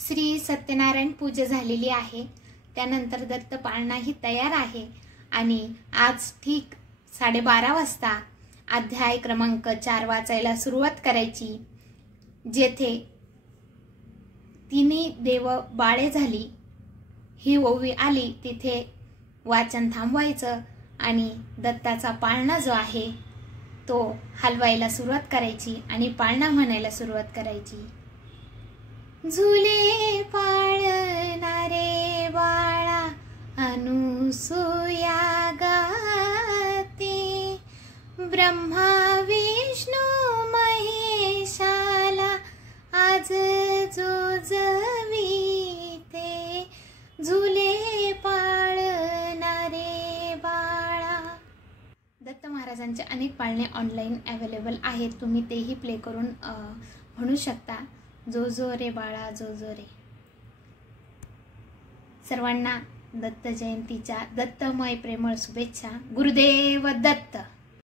श्री सत्यनारायण पूजा झालेली आहे। त्यानंतर दत्त पाळणा ही तयार आहे आणि आज ठीक 12:30 वाजता अध्याय क्रमांक 4 वाचायला सुरुवात करायची। जेथे तिन्ही देव बाळे झाली ही ओवी आली तिथे वाचन थांबवायचं आणि दत्ताचा पाळणा जो आहे तो हलवायला सुरुवात करायची आणि पाळणा म्हणायला सुरुवात करायची। झुले पाळणारे बाळा अनुसूया गाते, ब्रह्मा विष्णू महेशाला आज जो जविते, झुले पाळणारे बाळा। दत्त महाराजांचे अनेक पाळणे ऑनलाईन अवेलेबल आहेत, तुम्ही तेही प्ले करून म्हणू शकता। जो जो रे बाळा जो जो रे। सर्वांना दत्त जयंतीच्या दत्तमय प्रेमळ शुभेच्छा। गुरुदेव दत्त।